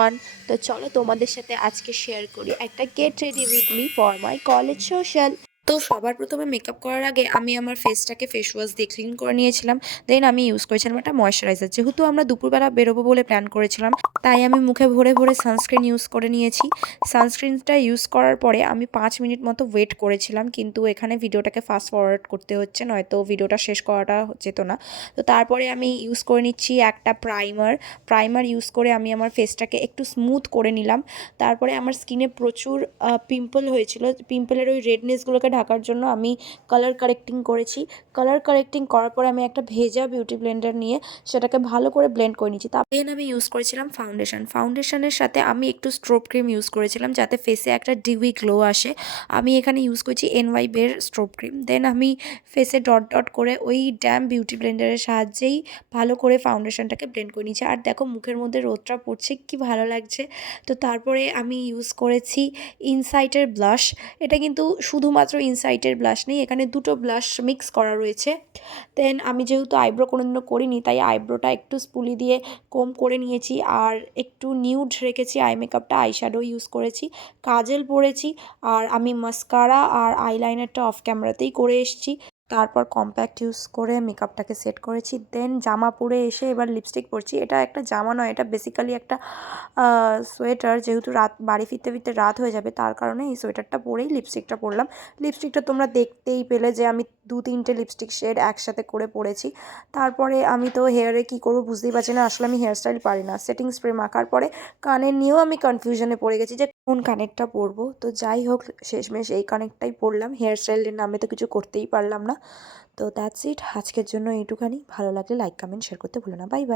Everyone. তো চলো তোমাদের সাথে আজকে শেয়ার করি একটা get ready with me for my college social. তো সবার প্রথমে মেকআপ করার আগে আমি আমার ফেসটাকে ফেস ওয়াশ দিয়ে ক্লিন করে নিয়েছিলাম। দেন আমি ইউজ করেছিলাম একটা ময়শ্চারাইজার। যেহেতু আমরা দুপুরবেলা বেরোবো বলে প্ল্যান করেছিলাম, তাই আমি মুখে ভরে ভরে সানস্ক্রিন ইউজ করে নিয়েছি। সানস্ক্রিনটা ইউজ করার পরে আমি 5 মিনিট মতো ওয়েট করেছিলাম, কিন্তু এখানে ভিডিওটাকে ফাস্ট ফরওয়ার্ড করতে হচ্ছে, নয়তো ভিডিওটা শেষ করাটা যেত না। তো তারপরে আমি ইউজ করে নিচ্ছি একটা প্রাইমার ইউজ করে আমি আমার ফেসটাকে একটু স্মুথ করে নিলাম। তারপরে আমার স্কিনে প্রচুর পিম্পল হয়েছিল, পিম্পলের ওই রেডনেসগুলোকে ঢাকার জন্য আমি কালার কারেক্টিং করেছি। কালার কারেক্টিং করার পরে আমি একটা ভেজা বিউটি ব্লেন্ডার নিয়ে সেটাকে ভালো করে ব্লেন্ড করে নিচ্ছি। তারপর আমি ইউজ করেছিলাম ফাউন্ডেশনের সাথে আমি একটু স্ট্রোব ক্রিম ইউজ করেছিলাম, যাতে ফেসে একটা ডিউই গ্লো আসে। আমি এখানে ইউজ করছি এনওয়াইবের স্ট্রোব ক্রিম। দেন আমি ফেসে ডট ডট করে ওই ড্যাম বিউটি ব্লেন্ডারের সাহায্যেই ভালো করে ফাউন্ডেশনটাকে ব্লেন্ড করে নিয়েছি। আর দেখো মুখের মধ্যে রোদটা পড়ছে, কি ভালো লাগছে। তো তারপরে আমি ইউজ করেছি ইনসাইটের ব্লাশ। এটা কিন্তু শুধুমাত্র ইনসাইটের ব্লাশ নেই, এখানে দুটো ব্লাশ মিক্স করা রয়েছে। দেন আমি যেহেতু আইব্রো কোনোদিনও করিনি, তাই আইব্রোটা একটু স্পুলি দিয়ে কোম করে নিয়েছি। আর একটু নিউড রেখেছি আই মেকআপটা, আইশ্যাডো ইউজ করেছি, কাজল পরেছি। আর আমি মাস্কারা আর আইলাইনারটা অফ ক্যামেরাতেই করে এসেছি। তারপর কম্প্যাক্ট ইউজ করে মেকআপটাকে সেট করেছি। দেন জামা পরে এসে এবার লিপস্টিক পরছি। এটা একটা জামা নয়, এটা বেসিক্যালি একটা সোয়েটার। যেহেতু বাড়ি ফিরতে ফিরতে রাত হয়ে যাবে, তার কারণে এই সোয়েটারটা পরেই লিপস্টিকটা পরলাম। লিপস্টিকটা তোমরা দেখতেই পেলে যে আমি 2-3টে লিপস্টিক শেড একসাথে করে পরেছি। তারপরে আমি তো হেয়ারে কী করবো বুঝতেই পারছি না, আসলে আমি হেয়ারস্টাইল পারি না। সেটিং স্প্রে মাখার পরে কানের নিয়েও আমি কনফিউশনে পড়ে গেছি যে কোন কানেরটা পরবো। তো যাই হোক, শেষমেশ এই কানেরটাই পরলাম। হেয়ারস্টাইলের নামে তো কিছু করতেই পারলাম না। তো দ্যাটস ইট, আজকের জন্য এইটুখানি। ভালো লাগলে লাইক, কমেন্ট, শেয়ার করতে ভুলো না। Bye bye.